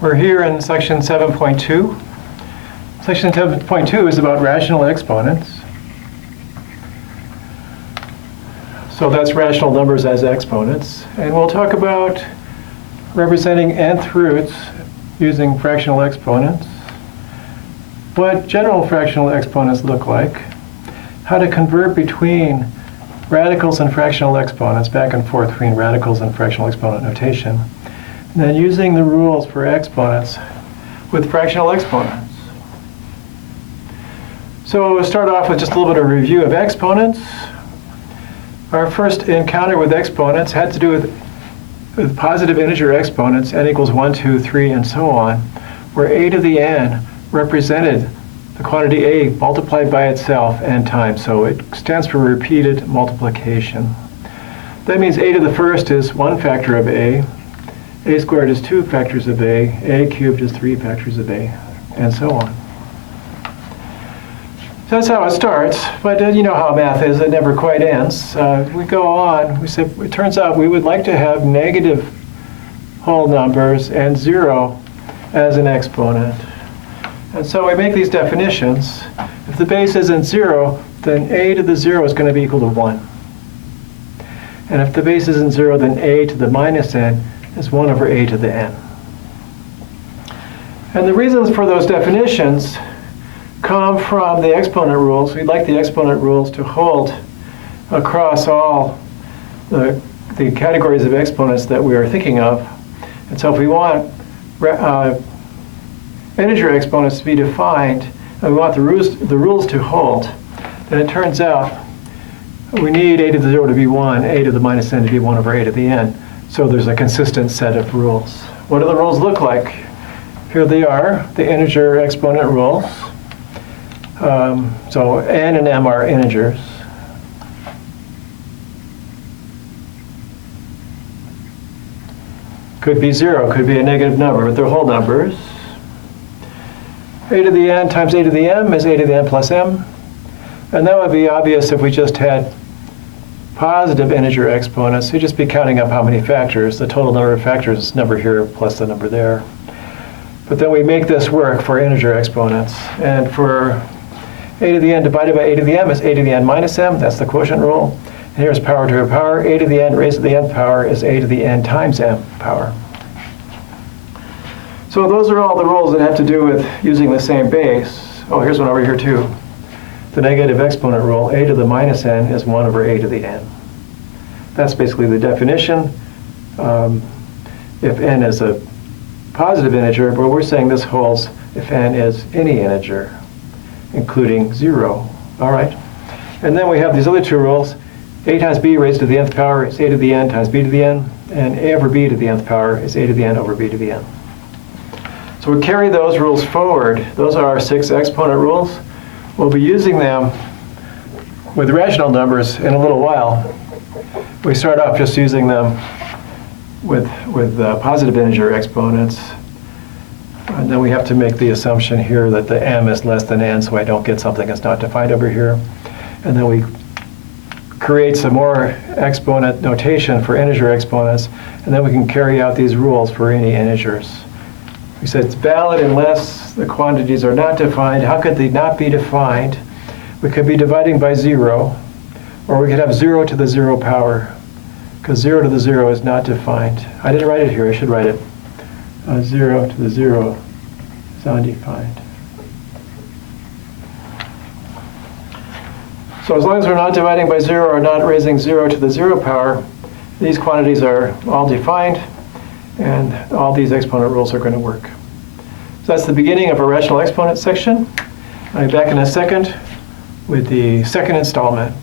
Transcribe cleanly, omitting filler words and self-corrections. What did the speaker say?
We're here in section 7.2. Section 7.2 is about rational exponents. So that's rational numbers as exponents. And we'll talk about representing nth roots using fractional exponents, what general fractional exponents look like, how to convert between radicals and fractional exponents, back and forth between radicals and fractional exponent notation, and then using the rules for exponents with fractional exponents. So we'll start off with just a little bit of a review of exponents. Our first encounter with exponents had to do with positive integer exponents, n equals 1, 2, 3, and so on, where a to the n represented the quantity a multiplied by itself n times. So it stands for repeated multiplication. That means a to the first is 1 factor of a squared is 2 factors of a cubed is 3 factors of a, and so on. So that's how it starts, but you know how math is, it never quite ends. We go on, we say, it turns out we would like to have negative whole numbers and 0 as an exponent. And so we make these definitions. If the base isn't 0, then a to the 0 is going to be equal to 1. And if the base isn't 0, then a to the minus n is 1 over a to the n. And the reasons for those definitions come from the exponent rules. We'd like the exponent rules to hold across all the categories of exponents that we are thinking of. And so if we want integer exponents to be defined, and we want the rules to hold, then it turns out we need a to the 0 to be 1, a to the minus n to be 1 over a to the n. So there's a consistent set of rules. What do the rules look like? Here they are, the integer exponent rules. So n and m are integers. Could be 0, could be a negative number, but they're whole numbers. A to the n times a to the m is a to the n plus m. And that would be obvious if we just had positive integer exponents. You'd just be counting up how many factors. The total number of factors is number here plus the number there. But then we make this work for integer exponents. And for a to the n divided by a to the m is a to the n minus m. That's the quotient rule. And here's power to a power. A to the n raised to the nth power is a to the n times m power. So those are all the rules that have to do with using the same base. Oh, here's one over here too. The negative exponent rule, a to the minus n is 1 over a to the n. That's basically the definition. If n is a positive integer, but we're saying this holds if n is any integer, including 0. All right. And then we have these other two rules. A times b raised to the nth power is a to the n times b to the n, and a over b to the nth power is a to the n over b to the n. So we carry those rules forward. Those are our 6 exponent rules. We'll be using them with rational numbers in a little while. We start off just using them with positive integer exponents. And then we have to make the assumption here that the m is less than n, so I don't get something that's not defined over here. And then we create some more exponent notation for integer exponents, and then we can carry out these rules for any integers. We said it's valid unless the quantities are not defined. How could they not be defined? We could be dividing by 0, or we could have 0 to the 0 power, because 0 to the 0 is not defined. I didn't write it here. I should write it. 0 to the 0 is undefined. So as long as we're not dividing by 0 or not raising 0 to the 0 power, these quantities are all defined, and all these exponent rules are going to work. So that's the beginning of our rational exponent section. I'll be back in a second with the second installment.